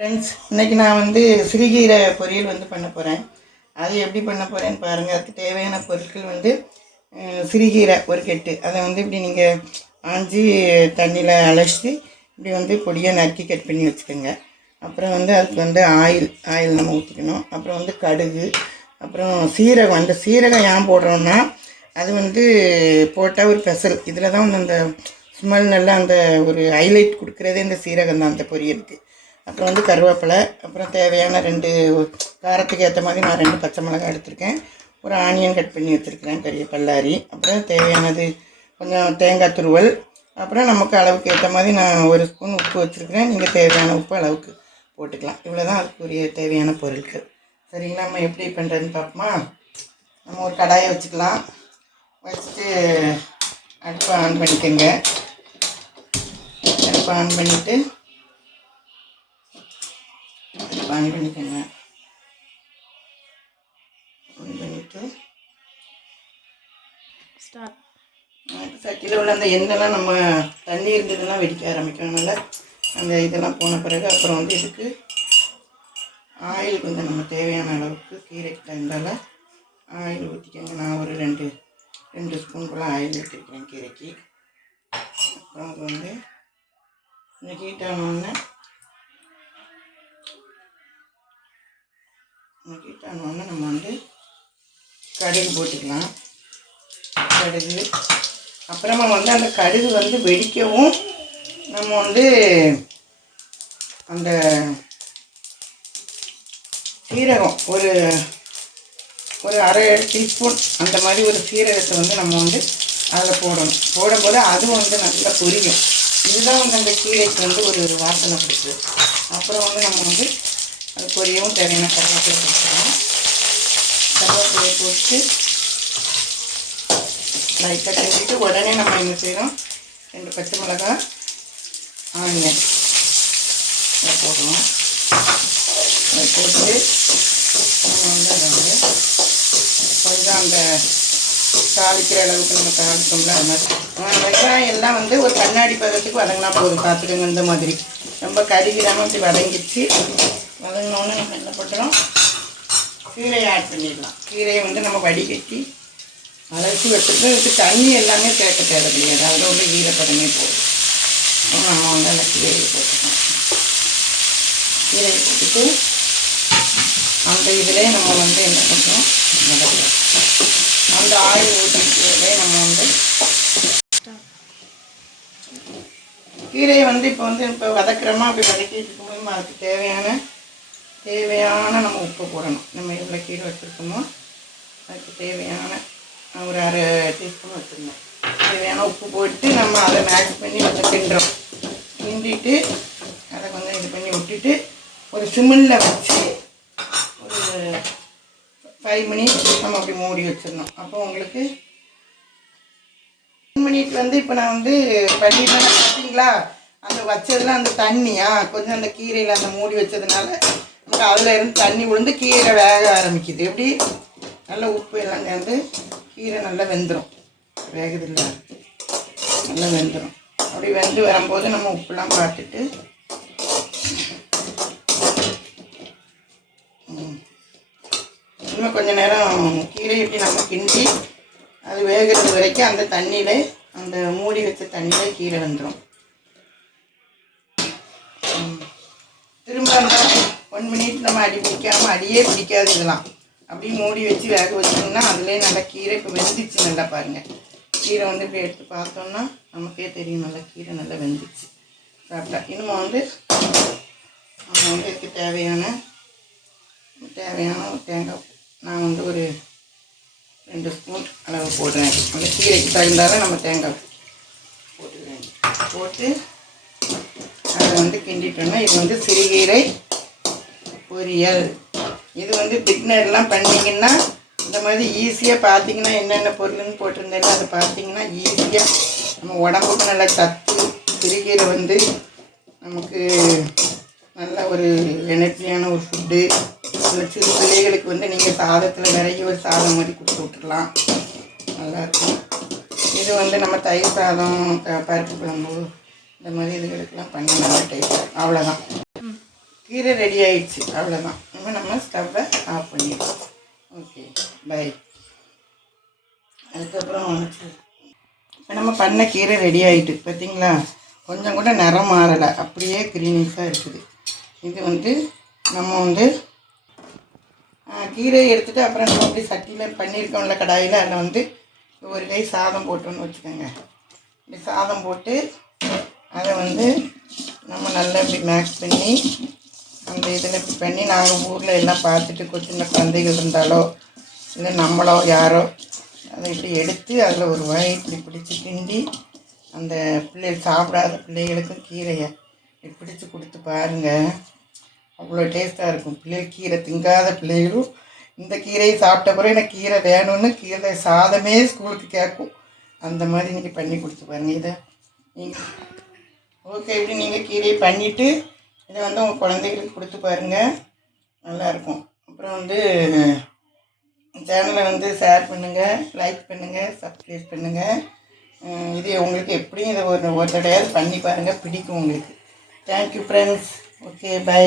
Friends, இன்றைக்கி நான் வந்து சிறுகீரை பொரியல் வந்து பண்ண போகிறேன். அது எப்படி பண்ண போகிறேன்னு பாருங்கள். அதுக்கு தேவையான பொருட்கள் வந்து சிறுகீரை ஒரு கெட்டு, அதை வந்து இப்படி நீங்கள் ஆஞ்சி தண்ணியில் அலசி இப்படி வந்து பொடியாக நறுக்கி கட் பண்ணி வச்சுக்கோங்க. அப்புறம் வந்து அதுக்கு வந்து ஆயில் நம்ம ஊற்றிக்கணும். அப்புறம் வந்து கடுகு, அப்புறம் சீரகம். அந்த சீரகம் ஏன் போடுறோன்னா அது வந்து போட்டால் ஒரு பெசல், இதில் தான் வந்து அந்த ஸ்மெல் நல்லா அந்த ஒரு ஹைலைட் கொடுக்குறதே இந்த சீரகம் தான் அந்த பொரியலுக்கு. அப்புறம் வந்து கருவேப்பிலை, அப்புறம் தேவையான 2 காரத்துக்கு ஏற்ற மாதிரி நான் 2 பச்சை மிளகாய் எடுத்திருக்கேன். ஒரு ஆனியன் கட் பண்ணி வச்சுருக்கிறேன், பெரிய பல்லாரி. அப்புறம் தேவையானது கொஞ்சம் தேங்காய் துருவல். அப்புறம் நமக்கு அளவுக்கு ஏற்ற மாதிரி நான் 1 ஸ்பூன் உப்பு வச்சுருக்கிறேன். நீங்கள் தேவையான உப்பு அளவுக்கு போட்டுக்கலாம். இவ்வளோ தான் அதுக்குரிய தேவையான பொருட்கள். சரிங்களா? நம்ம எப்படி பண்ணுறதுன்னு பார்ப்போமா? நம்ம ஒரு கடாயை வச்சுக்கலாம். வச்சுட்டு அடுப்பை ஆன் பண்ணிக்கோங்க. அடுப்பை ஆன் பண்ணிவிட்டு ஆன் பண்ணிக்கோங்க. ஆன் பண்ணிவிட்டு சட்டியில் உள்ள அந்த எண்ணெய்லாம் நம்ம தண்ணி இருந்ததுன்னா வெடிக்க ஆரம்பிக்கிறதுனால அந்த இதெல்லாம் போன பிறகு அப்புறம் வந்து இதுக்கு ஆயில் கொஞ்சம் நம்ம தேவையான அளவுக்கு கீரைக்கு தகுந்தால ஆயில் ஊற்றிக்கோங்க. நான் ஒரு 2 ஸ்பூன் போல் ஆயில் ஊற்றிருக்கேன் கீரைக்கு. அப்புறம் அது வந்து கொஞ்சம் ஹீட்டானோடனே நம்ம வந்து கடுகு போட்டுக்கலாம். கடுகு அப்புறமா வந்து அந்த கடுகு வந்து வெடிக்கவும் நம்ம வந்து அந்த சீரகம் ஒரு 1/2 டீஸ்பூன் அந்த மாதிரி ஒரு சீரகத்தை வந்து நம்ம வந்து அதில் போடும்போது அதுவும் வந்து நல்லா பொரியும். இதுதான் வந்து அந்த கீரைக்கு வந்து ஒரு வாசனை கொடுக்குது. அப்புறம் வந்து நம்ம வந்து அது பொரியவும் தேவையான கருவேப்பிலை போட்டுக்கலாம். கருவேப்பிலை போட்டு லைட்டாக செஞ்சுட்டு உடனே நம்ம என்ன செய்யணும், 2 பச்சை மிளகாய், ஆனியன் அதை போடுறோம். அதை போட்டு நம்ம வந்து அதை வந்து கொஞ்சம் அந்த தாளிக்கிற அளவுக்கு நம்ம தாளிக்கோம்ல, அது மாதிரி வெங்காயம் எல்லாம் வந்து ஒரு கண்ணாடி பதத்துக்கு வதங்கினா போதும். பார்த்துக்கோங்க, இந்த மாதிரி ரொம்ப கருகிடாமல் அப்படி வதங்கிடுச்சு. வதங்கினோன்னு நம்ம என்ன பண்ணுறோம், கீரையை ஆட் பண்ணிடலாம். கீரையை வந்து நம்ம வடிகட்டி அலசி வச்சுட்டு இதுக்கு தண்ணி எல்லாமே சேர்க்க தேவை கிடையாது. அதில் வந்து ஈரப்பதமே போதும். நம்ம வந்து அந்த கீரையை போட்டுக்கலாம். கீரையை போட்டுட்டு அந்த இதிலே நம்ம வந்து என்ன பண்ணுறோம், அந்த ஆயில் ஊற்றிலே நம்ம வந்து கீரையை வந்து இப்போ வதக்கிறோமா, அப்படி வதக்கிட்டு இருக்கும்போது அதுக்கு தேவையான நம்ம உப்பு போடணும். நம்ம எவ்வளோ கீரை வச்சுருக்கோமோ அதுக்கு தேவையான ஒரு 1/2 டீஸ்பூன் வச்சுருந்தோம். தேவையான உப்பு போட்டு நம்ம அதை மேக்ஸ் பண்ணி கொஞ்சம் கிண்டிட்டு அதை கொஞ்சம் இது பண்ணி விட்டுட்டு ஒரு சிம்மில் வச்சு ஒரு 5 மினிட்ஸ் நம்ம அப்படி மூடி வச்சிடணும். அப்போ உங்களுக்கு 1 மினிட் வந்து இப்போ நான் வந்து பண்ணிட்டேன். பார்த்தீங்களா, அந்த வச்சதில் அந்த தண்ணியா கொஞ்சம் அந்த கீரையில் அந்த மூடி வச்சதுனால நமக்கு அதில் இருந்து தண்ணி விழுந்து கீரை வேக ஆரம்பிக்குது. எப்படி நல்லா உப்பு எல்லாம் சேர்ந்து கீரை நல்லா வெந்துடும். வேகுதில்ல, நல்லா வெந்துடும். அப்படி வெந்து வரும்போது நம்ம உப்புலாம் பார்த்துட்டு இன்னும் கொஞ்சம் நேரம் கீரை இப்படி நம்ம கிண்டி அது வேகிறது வரைக்கும் அந்த தண்ணியில், அந்த மூடி வச்ச தண்ணியில் கீரை வெந்துடும். திரும்ப அந்த 1 மினிட் நம்ம அடி பிடிக்காமல், அடியே பிடிக்காது இதெல்லாம் அப்படியே மூடி வச்சு வேக வச்சோம்னா அதுலேயே நல்லா கீரை இப்போ வெந்துச்சு. நல்லா பாருங்கள், கீரை வந்து இப்படி எடுத்து பார்த்தோம்னா நமக்கே தெரியும் நல்லா கீரை நல்லா வெந்துச்சு. சாப்பிட்டா இன்னும் வந்து நம்ம வந்து இதுக்கு தேவையான தேங்காய் நான் வந்து ஒரு 2 ஸ்பூன் அளவு போடுறேன். அந்த கீரைக்கு தகுந்தாலும் நம்ம தேங்காய் போட்டுக்கிறேன். போட்டு அதை வந்து கிண்டிட்டோம்னா இது வந்து சிறுகீரை பொரியல். இது வந்து பிக்னர்லாம் பண்ணிங்கன்னா இந்த மாதிரி ஈஸியாக பார்த்தீங்கன்னா என்னென்ன பொருள்னு போட்டிருந்தேன்னா அதை பார்த்தீங்கன்னா ஈஸியாக நம்ம உடம்புக்கு நல்ல சத்து. சிறுகீரை வந்து நமக்கு நல்ல ஒரு எனர்ஜியான ஒரு ஃபுட்டு. சிறு பிள்ளைகளுக்கு வந்து நீங்கள் சாதத்தில் விரைகி ஒரு சாதம் மாதிரி கொடுத்து விட்டுடலாம், நல்லாயிருக்கும். இது வந்து நம்ம தயிர் சாதம், பருப்பு குழம்பு இந்த மாதிரி இதுகளுக்கெல்லாம் பண்ண நல்லா டேஸ்ட்டாக. அவ்வளோதான். கீரை ரெடி ஆயிடுச்சு. அவ்வளோதான். நம்ம ஸ்டவ்வை ஆஃப் பண்ணிடுவோம். Okay, bye. அதுக்கப்புறம் இப்போ நம்ம பண்ண கீரை ரெடி ஆகிட்டு பார்த்தீங்களா? கொஞ்சம் கூட நிறம் மாறலை, அப்படியே க்ரீனிஷாக இருக்குது. இது வந்து நம்ம கீரையை எடுத்துகிட்டு அப்புறம் நம்ம அப்படி சட்டியில் பண்ணியிருக்கோம்ல கடாயில், அதில் ஒரு கை சாதம் போட்டோன்னு வச்சுக்கோங்க. இப்படி சாதம் போட்டு அதை நம்ம நல்லா இப்படி மேக்ஸ் பண்ணி அந்த இதில் இப்படி பண்ணி நாங்கள் ஊரில் எல்லாம் பார்த்துட்டு சின்ன குழந்தைகள் இருந்தாலோ இல்லை நம்மளோ யாரோ அதை இப்படி எடுத்து அதில் ஒரு வாய் இப்படி பிடிச்சி கிண்டி அந்த பிள்ளைகள் சாப்பிடாத பிள்ளைகளுக்கும் கீரையை இப்படி பிடிச்சி கொடுத்து பாருங்கள். அவ்வளோ டேஸ்ட்டாக இருக்கும். பிள்ளைகள் கீரை திங்காத பிள்ளைகளும் இந்த கீரையை சாப்பிட்ட பிறகு எனக்கு கீரை வேணும்னு கீரை சாதமே ஸ்கூலுக்கு கேட்கும். அந்த மாதிரி நீங்கள் பண்ணி கொடுத்து பாருங்கள். இதை நீங்கள் ஓகே, இப்படி நீங்கள் கீரையை பண்ணிவிட்டு இதை உங்கள் குழந்தைகளுக்கு கொடுத்து பாருங்கள், நல்லாயிருக்கும். அப்புறம் சேனலை ஷேர் பண்ணுங்கள், லைக் பண்ணுங்கள், சப்ஸ்கிரைப் பண்ணுங்கள். இது உங்களுக்கு எப்படியும் இதை ஒரு தடையாவது பண்ணி பாருங்கள், பிடிக்கும் உங்களுக்கு. Thank you friends. Okay, by.